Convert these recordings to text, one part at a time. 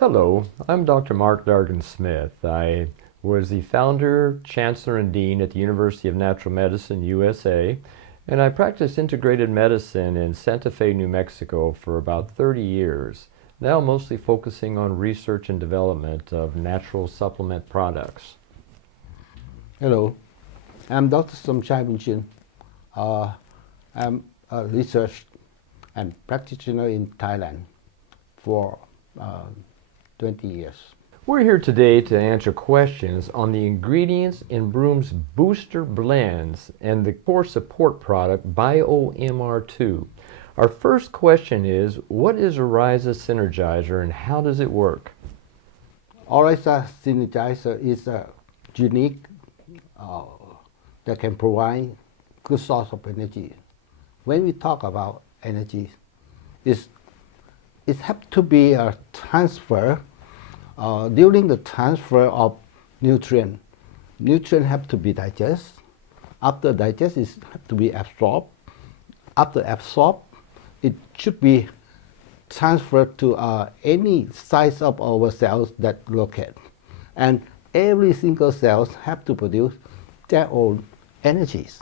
Hello, I'm Dr. Smith. I was the founder, chancellor, and dean at the University of Natural Medicine, USA, and I practiced integrated medicine in Santa Fe, New Mexico for about 30 years, now mostly focusing on research and development of natural supplement products. Hello, I'm Dr. Somchai. I'm a research and practitioner in Thailand for 20 years. We're here today to answer questions on the ingredients in Bhrum's booster blends and the core support product BioMR2. Our first question is, what is Oriza Synergizer and how does it work? Oriza Synergizer is a unique that can provide good source of energy. When we talk about energy, it has to be a transfer. During the transfer of nutrients have to be digested. After digest, it have to be absorbed. After absorbed, it should be transferred to any size of our cells that locate. And every single cells have to produce their own energies.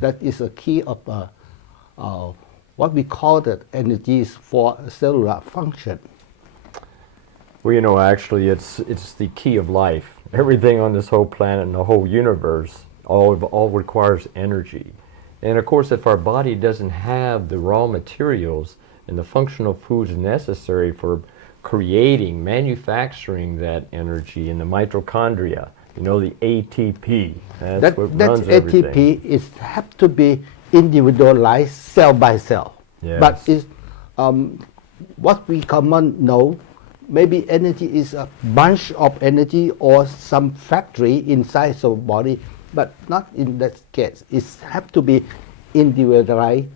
That is a key of what we call the energies for cellular function. Well, actually, it's the key of life. Everything on this whole planet and the whole universe all requires energy. And of course, if our body doesn't have the raw materials and the functional foods necessary for creating, manufacturing that energy in the mitochondria, the ATP, that's what runs everything. That ATP has to be individualized cell by cell. Yes. But it's, what we common know, maybe energy is a bunch of energy or some factory inside our body, but not in that case. It has to be individualized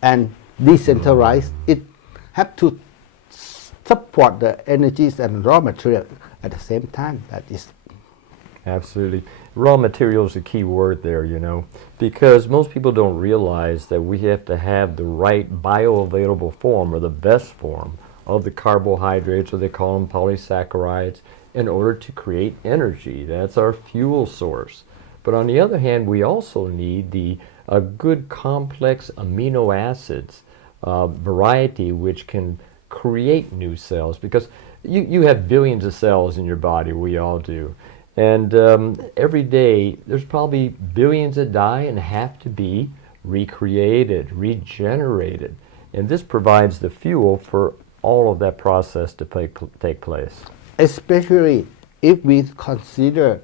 and decentralized. It has to support the energies and raw material at the same time. That is absolutely. Raw material is a key word there, because most people don't realize that we have to have the right bioavailable form or the best form of the carbohydrates, or they call them polysaccharides, in order to create energy. That's our fuel source. But on the other hand, we also need a good complex amino acids variety which can create new cells, because you have billions of cells in your body, we all do. And every day there's probably billions that die and have to be recreated, regenerated. And this provides the fuel for all of that process to take place. especially if we consider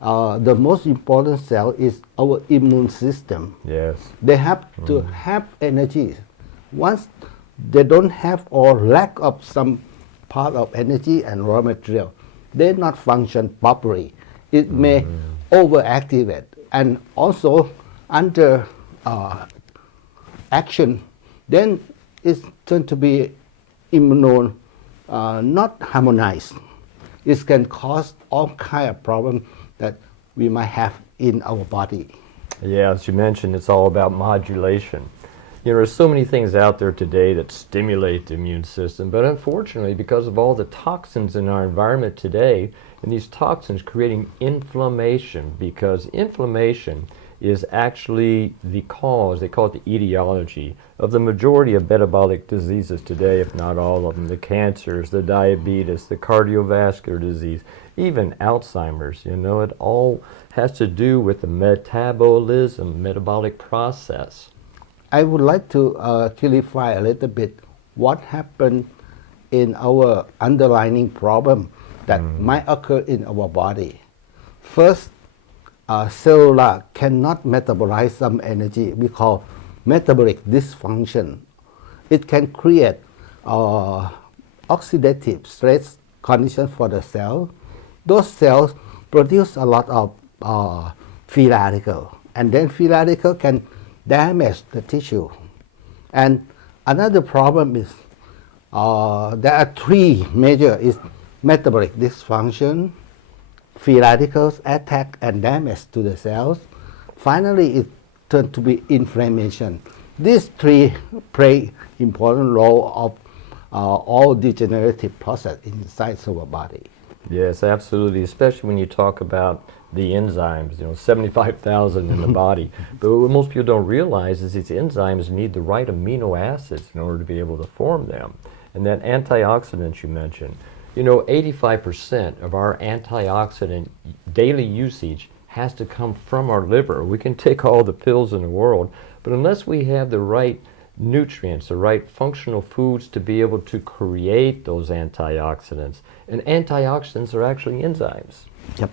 the most important cell is our immune system. Yes. They have to have energy. Once they don't have or lack of some part of energy and raw material, they not function properly. It may overactivate, and also under action, then it's going to be immune not harmonized. It can cause all kind of problems that we might have in our body. Yeah, as you mentioned, it's all about modulation. There's so many things out there today that stimulate the immune system, but unfortunately, because of all the toxins in our environment today, and these toxins creating inflammation, because inflammation is actually the cause, they call it the etiology, of the majority of metabolic diseases today, if not all of them, the cancers, the diabetes, the cardiovascular disease, even Alzheimer's. It all has to do with the metabolism, metabolic process. I would like to clarify a little bit what happened in our underlying problem that might occur in our body. First, cellular cannot metabolize some energy we call metabolic dysfunction. It can create oxidative stress condition for the cell. Those cells produce a lot of free radical, and then free radical can damage the tissue. And another problem is there are three major: is metabolic dysfunction, free radicals attack and damage to the cells. Finally, it turns to be inflammation. These three play important role all degenerative process inside our body. Yes, absolutely, especially when you talk about the enzymes, 75,000 in the body. But what most people don't realize is these enzymes need the right amino acids in order to be able to form them. And that antioxidants you mentioned, 85% of our antioxidant daily usage has to come from our liver. We can take all the pills in the world, but unless we have the right nutrients, the right functional foods to be able to create those antioxidants. And antioxidants are actually enzymes. Yep.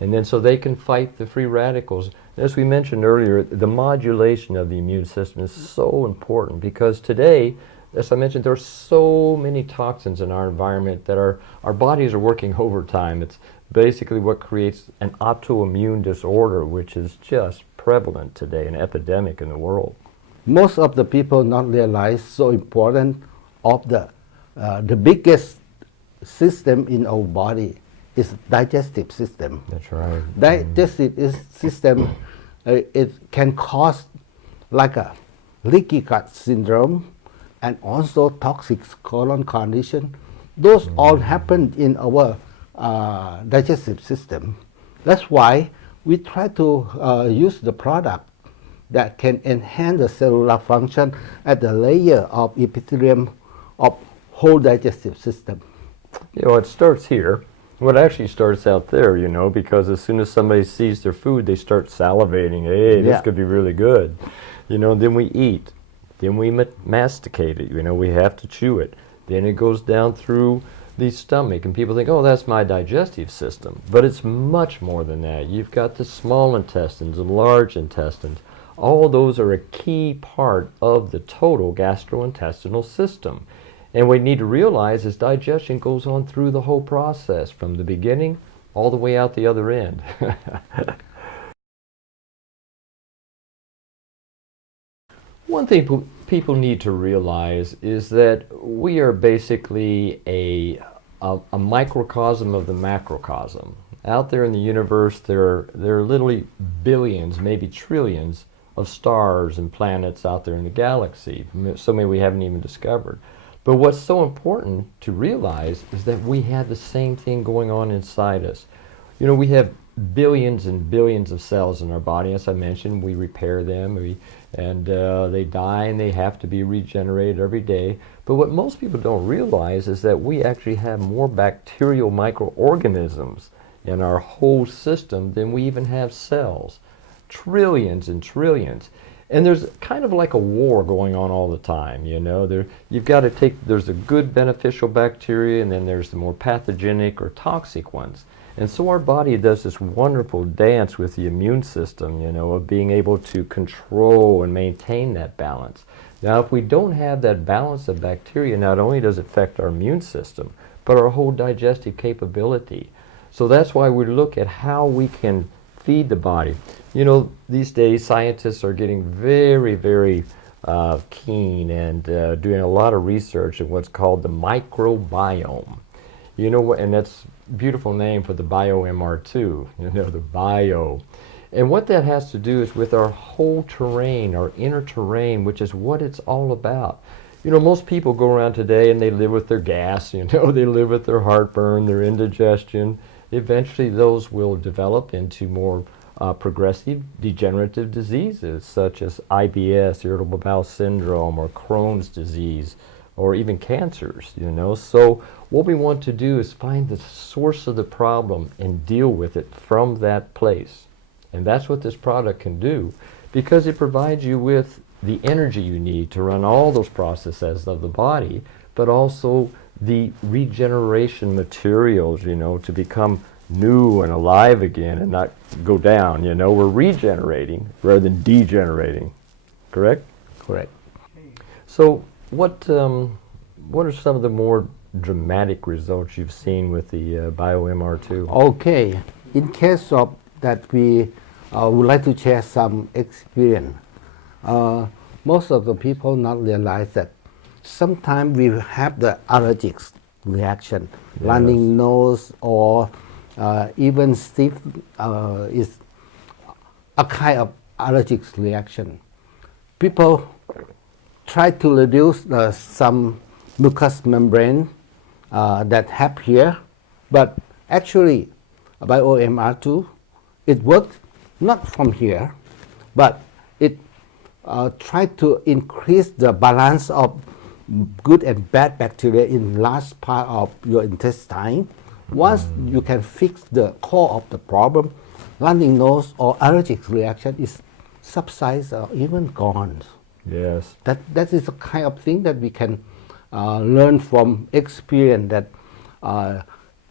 And then so they can fight the free radicals. As we mentioned earlier, the modulation of the immune system is so important because today, as I mentioned, there are so many toxins in our environment that our bodies are working overtime. It's basically what creates an autoimmune disorder, which is just prevalent today, an epidemic in the world. Most of the people not realize so important of the biggest system in our body is digestive system. That's right. Digestive system, it can cause like a leaky gut syndrome and also toxic colon condition. Those all happen in our digestive system. That's why we try to use the product that can enhance the cellular function at the layer of epithelium of whole digestive system. It starts here. Well, it actually starts out there, because as soon as somebody sees their food, they start salivating. Hey, this could be really good. Then we eat. Then we masticate it. We have to chew it. Then it goes down through the stomach, and people think, oh, that's my digestive system. But it's much more than that. You've got the small intestines, the large intestines. All those are a key part of the total gastrointestinal system. And what we need to realize is digestion goes on through the whole process, from the beginning all the way out the other end. One thing people need to realize is that we are basically a microcosm of the macrocosm. Out there in the universe, there are literally billions, maybe trillions of stars and planets out there in the galaxy, so many we haven't even discovered. But what's so important to realize is that we have the same thing going on inside us. We have billions and billions of cells in our body. As I mentioned, we repair them, and they die and they have to be regenerated every day. But what most people don't realize is that we actually have more bacterial microorganisms in our whole system than we even have cells. Trillions and trillions. And there's kind of like a war going on all the time, you've got to there's the good beneficial bacteria, and then there's the more pathogenic or toxic ones. And so our body does this wonderful dance with the immune system, of being able to control and maintain that balance. Now, if we don't have that balance of bacteria, not only does it affect our immune system, but our whole digestive capability. So that's why we look at how we can feed the body. These days scientists are getting very, very keen and doing a lot of research in what's called the microbiome. And that's a beautiful name for the bio-MR2, the bio. And what that has to do is with our whole terrain, our inner terrain, which is what it's all about. Most people go around today and they live with their gas, they live with their heartburn, their indigestion. Eventually those will develop into more progressive degenerative diseases such as IBS, irritable bowel syndrome, or Crohn's disease, or even cancers, So what we want to do is find the source of the problem and deal with it from that place. And that's what this product can do, because it provides you with the energy you need to run all those processes of the body, but also the regeneration materials, to become new and alive again and not go down. We're regenerating rather than degenerating. Correct? Correct. So what are some of the more dramatic results you've seen with the bio-MR2? Okay. In case of that, we would like to share some experience. Most of the people not realize that sometimes we have the allergic reaction, running nose, or even stiff is a kind of allergic reaction. People try to reduce some mucous membrane that have here, but actually BioMR2, it works not from here, but it try to increase the balance of good and bad bacteria in last part of your intestine. Once you can fix the core of the problem, running nose or allergic reaction is subsides or even gone. Yes. That is the kind of thing that we can learn from experience, that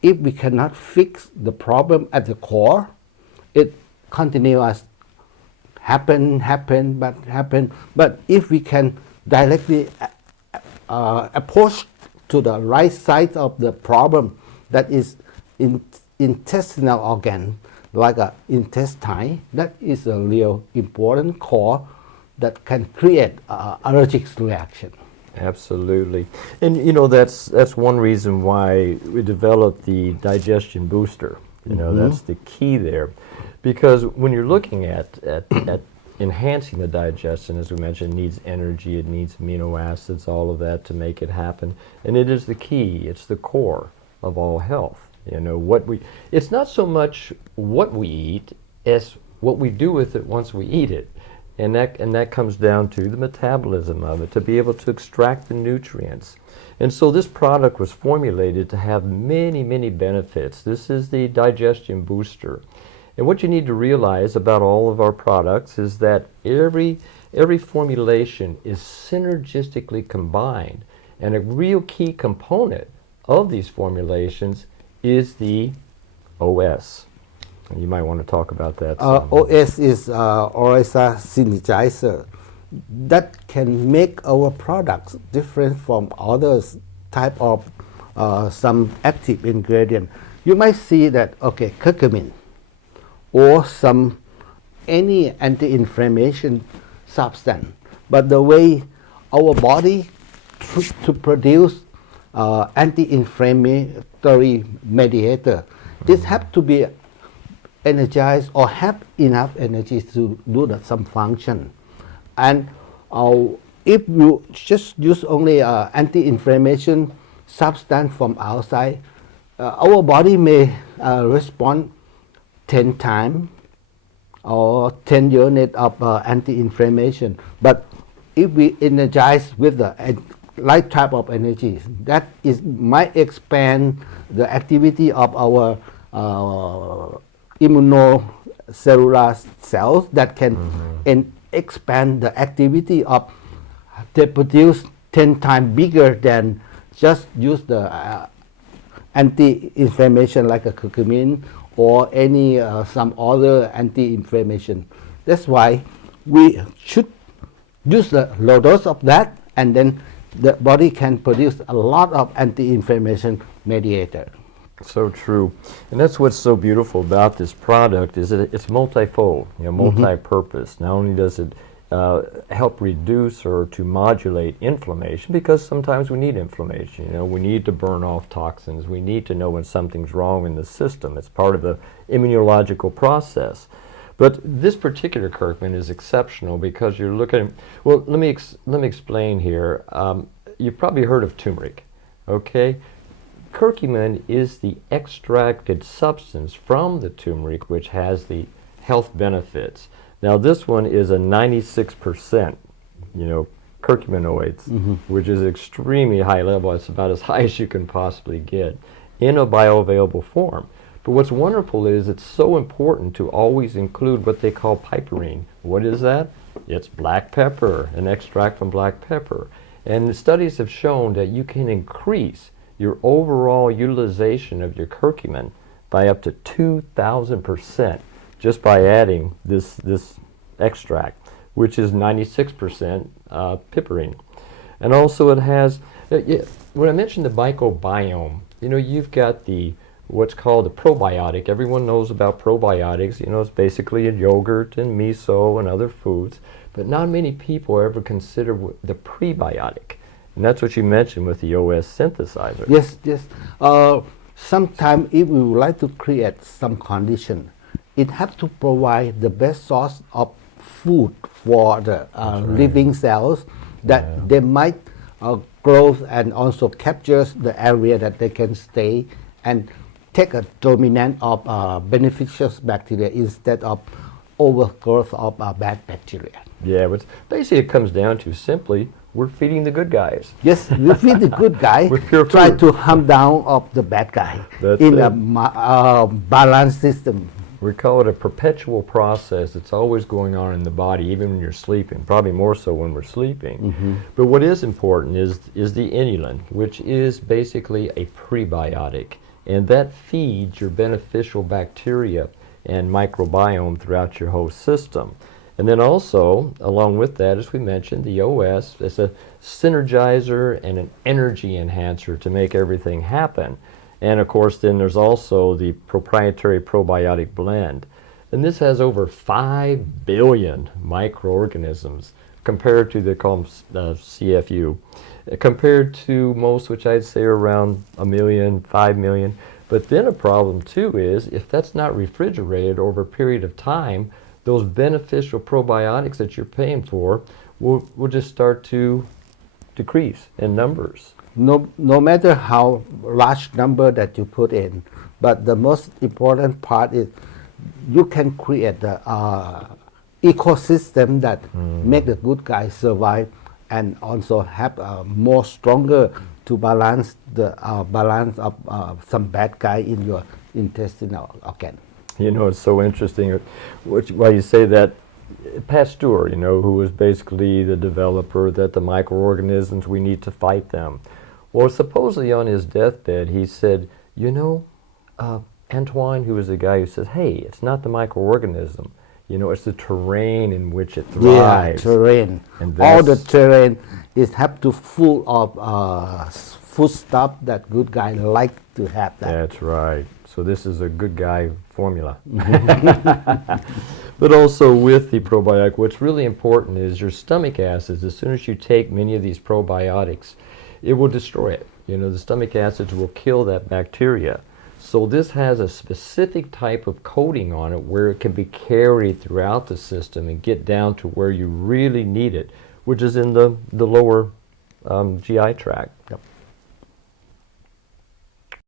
if we cannot fix the problem at the core, it continues happen. But if we can directly approach to the right side of the problem, that is intestinal organ, like a intestine, that is a real important core that can create allergic reaction. Absolutely. And you know, that's one reason why we developed the digestion booster. You know, that's the key there. Because when you're looking at enhancing the digestion, as we mentioned, it needs energy, it needs amino acids, all of that to make it happen. And it is the key, it's the core of all health. You know, it's not so much what we eat as what we do with it once we eat it. And that comes down to the metabolism of it, to be able to extract the nutrients. And so this product was formulated to have many, many benefits. This is the digestion booster. And what you need to realize about all of our products is that every formulation is synergistically combined. And a real key component of these formulations is the OS. And you might want to talk about that. OS is Oresa synergizer. That can make our products different from others type of some active ingredient. You might see that, okay, curcumin or any anti-inflammation substance, but the way our body to produce anti-inflammatory mediator, this have to be energized or have enough energy to do some function. And if you just use only anti-inflammation substance from outside, our body may respond 10 times or 10 units of anti-inflammation. But if we energize with the right type of energy, that might expand the activity of our immunocellular cells that can expand the activity of, they produce 10 times bigger than just use the anti-inflammation like a curcumin or any some other anti-inflammation. That's why we should use the low dose of that, and then the body can produce a lot of anti-inflammation mediator. So true. And that's what's so beautiful about this product, is that it's multifold, you know, multi-purpose. Not only does it help reduce or to modulate inflammation, because sometimes we need inflammation. You know, we need to burn off toxins. We need to know when something's wrong in the system. It's part of the immunological process. But this particular curcumin is exceptional because you're looking. Well, let me explain here. You've probably heard of turmeric, okay? Curcumin is the extracted substance from the turmeric which has the health benefits. Now this one is a 96%, you know, curcuminoids, which is extremely high level. It's about as high as you can possibly get in a bioavailable form. But what's wonderful is it's so important to always include what they call piperine. What is that? It's black pepper, an extract from black pepper. And the studies have shown that you can increase your overall utilization of your curcumin by up to 2,000% just by adding this extract, which is 96% piperine. And also it has, when I mentioned the microbiome, you know, you've got what's called the probiotic. Everyone knows about probiotics. You know, it's basically in yogurt and miso and other foods, but not many people ever consider the prebiotic. And that's what you mentioned with the OS synthesizer. Yes. Sometimes if we would like to create some condition, it has to provide the best source of food for the living cells that they might growth and also captures the area that they can stay and take a dominant of beneficial bacteria instead of overgrowth of bad bacteria. Yeah, but basically it comes down to simply we're feeding the good guys. Yes, we feed the good guy, With pure try food. to harm down of the bad guy That's in it. a balanced system. We call it a perpetual process. It's always going on in the body, even when you're sleeping, probably more so when we're sleeping. But what is important is the inulin, which is basically a prebiotic. And that feeds your beneficial bacteria and microbiome throughout your whole system. And then also, along with that, as we mentioned, the OS is a synergizer and an energy enhancer to make everything happen. And of course, then there's also the proprietary probiotic blend. And this has over 5 billion microorganisms compared to, they call them CFU, compared to most, which I'd say are around 1 million, 5 million. But then a problem too is if that's not refrigerated over a period of time, those beneficial probiotics that you're paying for will just start to decrease in numbers. No matter how large number that you put in, but the most important part is you can create the ecosystem that make the good guys survive and also have more stronger to balance the balance of some bad guy in your intestinal organ. You know, it's so interesting why you say that. Pasteur, you know, who was basically the developer that the microorganisms, we need to fight them. Well, supposedly on his deathbed, he said, you know, Antoine, who was the guy who says, hey, it's not the microorganism, you know, it's the terrain in which it thrives. Yeah, terrain. And All the that's- terrain is have to full of food stuff that good guy like to have that. That's right. So this is a good guy formula. But also with the probiotic, what's really important is your stomach acids. As soon as you take many of these probiotics, it will destroy it. You know, the stomach acids will kill that bacteria. So this has a specific type of coating on it where it can be carried throughout the system and get down to where you really need it, which is in the lower GI tract. Yep.